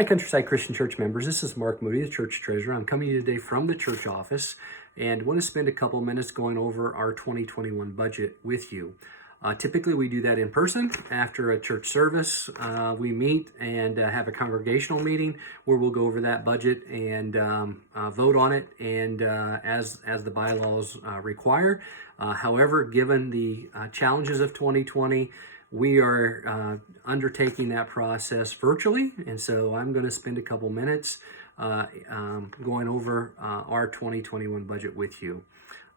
Hi, Countryside Christian Church members. This is Mark Moody, the church treasurer. I'm coming to you today from the church office and want to spend a couple minutes going over our 2021 budget with you. Typically, we do that in person after a church service. We meet and have a congregational meeting where we'll go over that budget and vote on it, and as the bylaws require. However, given the challenges of 2020, we are undertaking that process virtually, and so I'm going to spend a couple minutes going over our 2021 budget with you.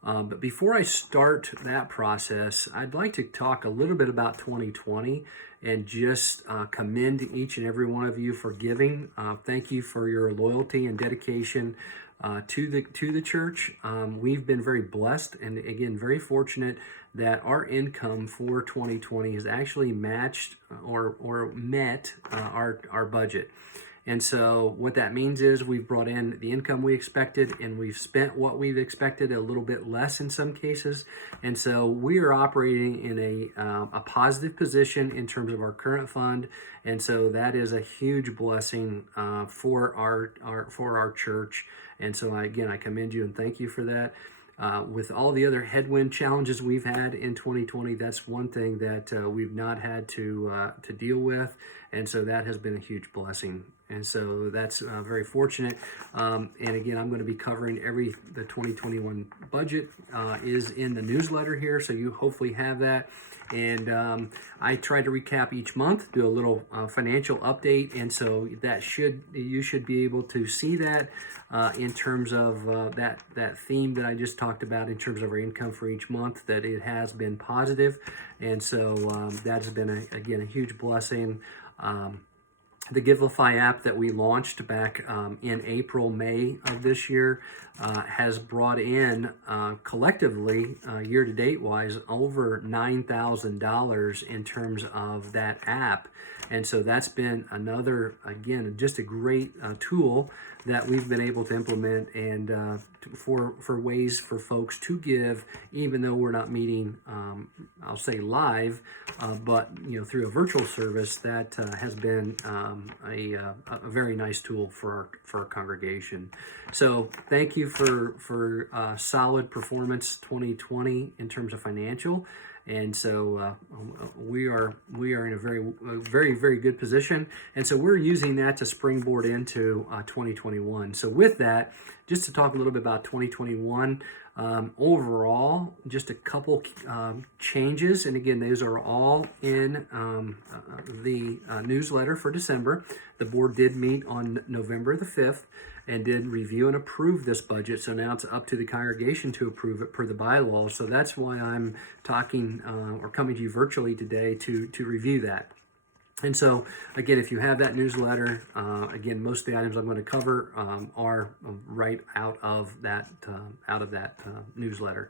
But before I start that process, I'd like to talk a little bit about 2020 and just commend each and every one of you for giving. Thank you for your loyalty and dedication to the church. We've been very blessed and again very fortunate that our income for 2020 has actually matched or met our budget. And so what that means is we've brought in the income we expected and we've spent what we've expected, a little bit less in some cases. And so we are operating in a positive position in terms of our current fund. And so that is a huge blessing for our church. And so again, I commend you and thank you for that. With all the other headwind challenges we've had in 2020, that's one thing that we've not had to deal with, and so that has been a huge blessing. And so that's very fortunate. And again, I'm going to be covering the 2021 budget is in the newsletter here, so you hopefully have that. And I try to recap each month, do a little financial update, and so you should be able to see that in terms of that theme that I just talked about in terms of our income for each month, that it has been positive, and so that has been again a huge blessing. The Givelify app that we launched back in April, May of this year has brought in collectively, year-to-date wise, over $9,000 in terms of that app. And so that's been another, again, just a great tool that we've been able to implement and for ways for folks to give, even though we're not meeting, I'll say live, but through a virtual service. That has been a very nice tool for our congregation. So thank you for solid performance 2020 in terms of financial. And so we are in a very good position, and so we're using that to springboard into 2021. So with that, just to talk a little bit about 2021 overall, just a couple changes, and again, those are all in the newsletter for December. The board did meet on November the 5th and did review and approve this budget. So now it's up to the congregation to approve it per the bylaws. So that's why I'm talking or coming to you virtually today to review that. And so again, if you have that newsletter, again, most of the items I'm going to cover are right out of that newsletter.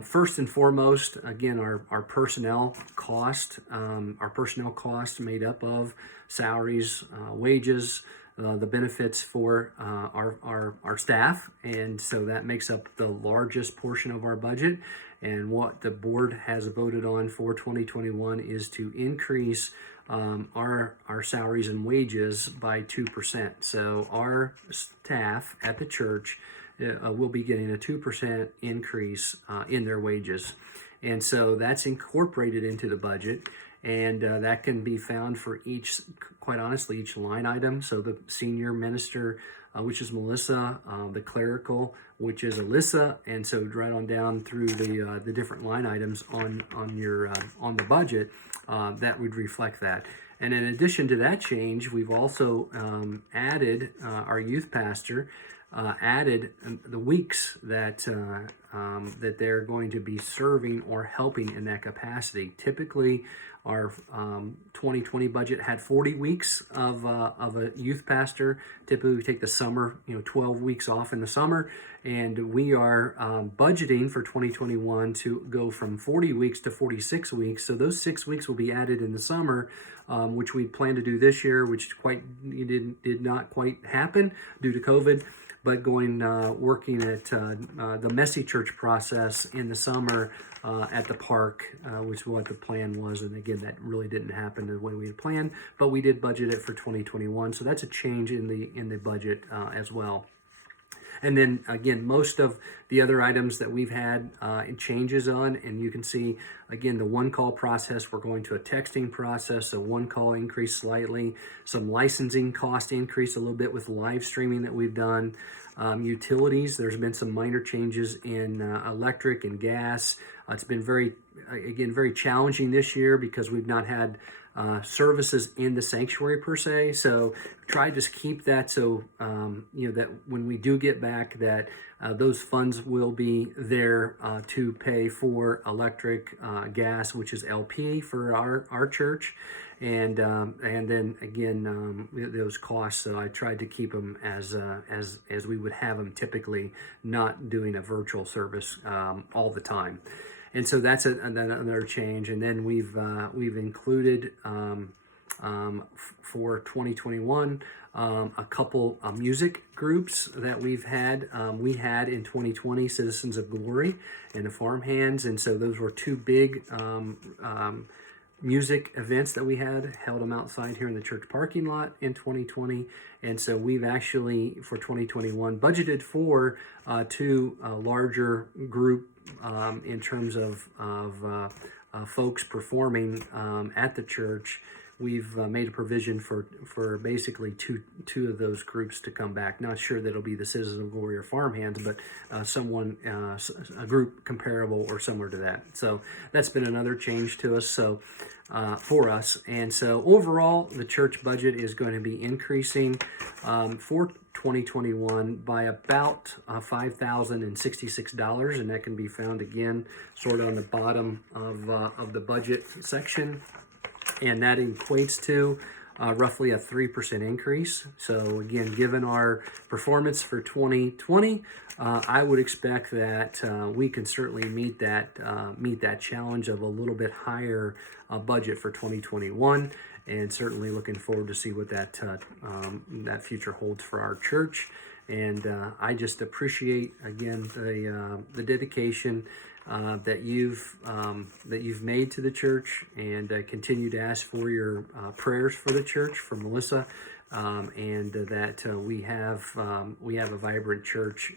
First and foremost, again, our personnel cost made up of salaries, wages, the benefits for our staff, and so that makes up the largest portion of our budget. And what the board has voted on for 2021 is to increase our salaries and wages by 2%. So our staff at the church will be getting a 2% increase in their wages. And so that's incorporated into the budget. And that can be found for quite honestly, each line item. So the senior minister, which is Melissa, the clerical, which is Alyssa, and so right on down through the different line items on the budget, that would reflect that. And in addition to that change, we've also added our youth pastor. Added the weeks that they're going to be serving or helping in that capacity. Typically, our 2020 budget had 40 weeks of a youth pastor. Typically, we take the summer, 12 weeks off in the summer, and we are budgeting for 2021 to go from 40 weeks to 46 weeks. So those 6 weeks will be added in the summer, which we plan to do this year, which did not quite happen due to COVID. But working at the Messy Church process in the summer at the park, which is what the plan was. And again, again, that really didn't happen the way we had planned, but we did budget it for 2021. So that's a change in the budget as well. And then again, most of the other items that we've had changes on, and you can see again the one call process, we're going to a texting process, so one call increased slightly, some licensing cost increase a little bit with live streaming that we've done. Utilities, there's been some minor changes in electric and gas. It's been very challenging this year because we've not had services in the sanctuary per se. So try to just keep that so that when we do get back, that those funds will be there to pay for electric, gas, which is LP for our church, and then again those costs. So I tried to keep them as we would have them typically, not doing a virtual service all the time. And so that's another change. And then we've included for 2021 a couple music groups that we've had. We had in 2020 Citizens of Glory and the Farmhands, and so those were two big music events that we had, held them outside here in the church parking lot in 2020. And so we've actually, for 2021, budgeted for two larger group in terms of folks performing at the church. We've made a provision for basically two of those groups to come back. Not sure that it'll be the Citizens of Glory or Farmhands, but a group comparable or similar to that. So that's been another change to us. So for us, and so overall, the church budget is going to be increasing for 2021 by about $5,066, and that can be found again sort of on the bottom of the budget section. And that equates to roughly a 3% increase. So again, given our performance for 2020, I would expect that we can certainly meet that challenge of a little bit higher budget for 2021, and certainly looking forward to see what that future holds for our church. And I just appreciate again the dedication that you've made to the church, and continue to ask for your prayers for the church, for Melissa, and that we have a vibrant church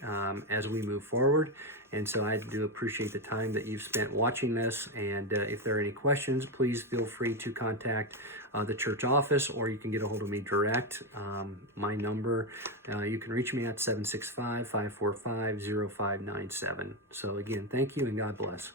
as we move forward. And so I do appreciate the time that you've spent watching this. And if there are any questions, please feel free to contact the church office, or you can get a hold of me direct. My number, you can reach me at 765-545-0597. So again, thank you and God bless.